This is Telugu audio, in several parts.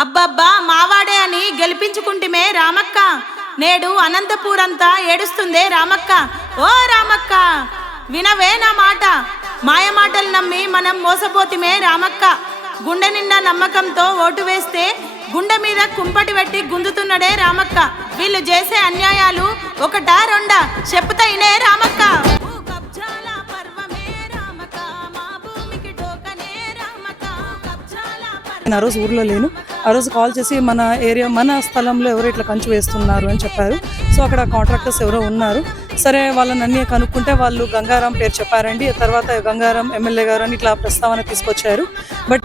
అబ్బబ్బా మావాడే అని గెలిపించుకుంటిమే రామక్క. నేడు అనంతపూరంతా ఏడుస్తుందే రామక్క. ఓ రామక్క వినవే నా మాట. మాయ మాటలు నమ్మి మనం మోసపోతిమే రామక్క. గుండె నిండా నమ్మకంతో ఓటు వేస్తే గుండె మీద కుంపటి పెట్టి గుందుతున్నడే రామక్క. వీళ్ళు చేసే అన్యాయాలు ఒకటా రెండా చెప్పుతా ఇనే రామక్క. నేను ఆ రోజు ఊర్లో లేను. ఆ రోజు కాల్ చేసి మన ఏరియా మన స్థలంలో ఎవరు ఇట్లా కంచు వేస్తున్నారు అని చెప్పారు. సో అక్కడ కాంట్రాక్టర్స్ ఎవరో ఉన్నారు. సరే వాళ్ళని అన్నీ కనుక్కుంటే వాళ్ళు గంగారాం పేరు చెప్పారండి. తర్వాత గంగారాం ఎమ్మెల్యే గారు అని ఇట్లా ప్రస్తావన తీసుకొచ్చారు. బట్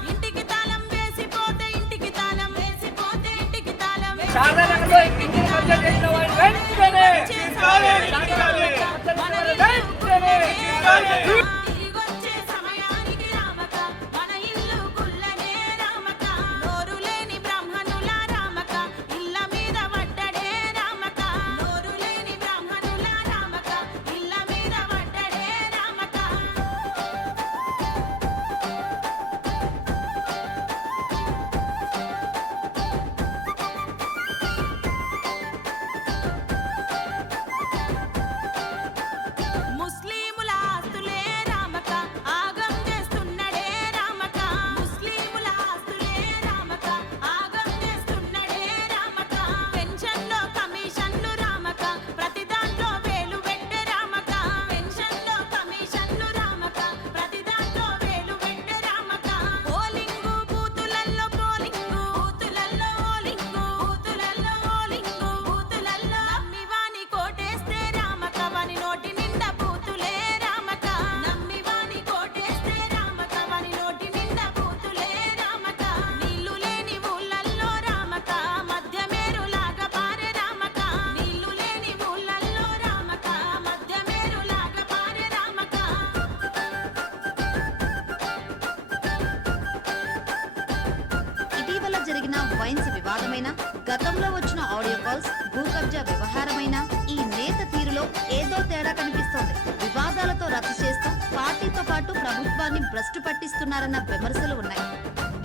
జరిగిన వైన్స్ వివాదమైన, గతంలో వచ్చిన ఆడియో కాల్స్, భూ కబ్జా వ్యవహారమైన ఈ నేత తీరులో ఏదో తేడా కనిపిస్తోంది. వివాదాలతో రద్దు చేస్తూ పార్టీతో పాటు ప్రభుత్వాన్ని భ్రష్టు పట్టిస్తున్నారన్న విమర్శలు ఉన్నాయి.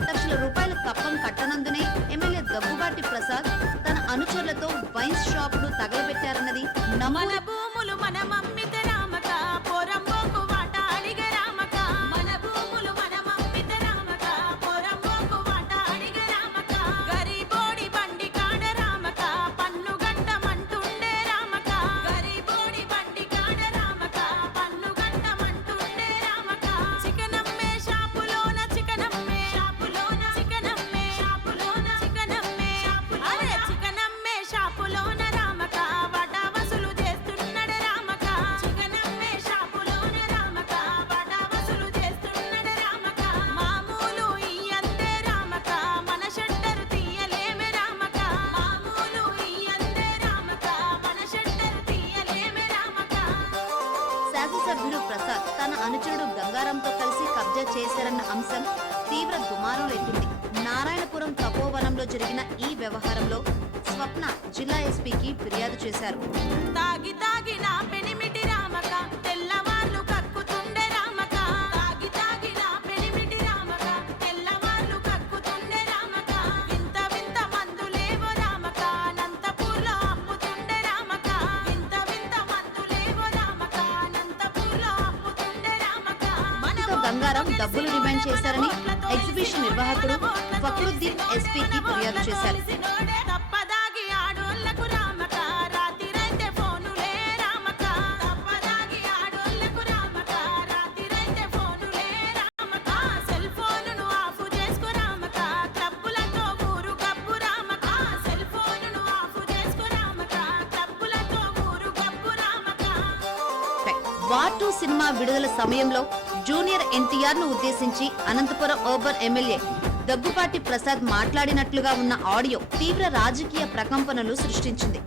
లక్షల రూపాయల కప్పం కట్టనందునే ఎమ్మెల్యే దగ్గుబాటి ప్రసాద్ తన అనుచరులతో వైన్స్ షాపులు తగలబెట్టారన్నది నమల భూములు మనమమ్మితే రామక పోరంబోకు వాట అడిగే రామక. మన భూములు మనమమ్మితే రామక పోరంబోకు వాట అడిగే రామక. గరీబోడి బండి కాడ రామక పన్ను గంటమంటుండే రామక. గరీబోడి బండి కాడ రామక పన్ను గంటమంటుండే రామక. చికనమ్మే షాపులోన చికనమ్మే షాపులోన చికనమ్మే షాపులోన చికనమ్మే అరే చికనమ్మే షాపులోన రామక వాటా వసూలు చేస్తున్నాడే రామక. చికనమ్మే షాపులోన రామక వాటా వసూలు చేస్తున్నాడే రామక. మామూలు ఇయ్యందే రామక మన షట్టరు తీయలేమే రామక. మామూలు ఇయ్యందే రామక మన షట్టరు తీయలేమే రామక. శాసనసభ్యుడు ప్రసాద్ తన అనుచరుడు గంగారంతో కలిసి కబ్జా చేశారన్న అంశం తీవ్ర దుమారం రేపింది. నారాయణపురం తపోవనంలో జరిగిన ఈ వ్యవహారంలో స్వప్న జిల్లా ఎస్పీకి ఫిర్యాదు చేశారు. తాగి తాగి నా పెనిమిటి రామక తెల్లవార్లు కక్కుతుండే రామక. తాగి తాగి నా పెనిమిటి రామక తెల్లవార్లు కక్కుతుండే రామక. వింత వింత మందులేవో రామక అనంతపూర్లో అమ్ముతుండే రామక. వింత వింత మందులేవో రామక అనంతపూర్లో అమ్ముతుండే రామక. మనతో గంగారం డబ్బులు డిమాండ్ చేశారని ఎగ్జిబిషన్ నిర్వాహకుడు ఫక్రుద్దీన్ ఎస్పీకి ఫిర్యాదు చేశారు. వార్ 2 సినిమా విడుదల సమయంలో జూనియర్ ఎన్టీఆర్ ను ఉద్దేశించి అనంతపురం అర్బన్ ఎమ్మెల్యే దగ్గుబాటి ప్రసాద్ మాట్లాడినట్లుగా ఉన్న ఆడియో తీవ్ర రాజకీయ ప్రకంపనలు సృష్టించింది.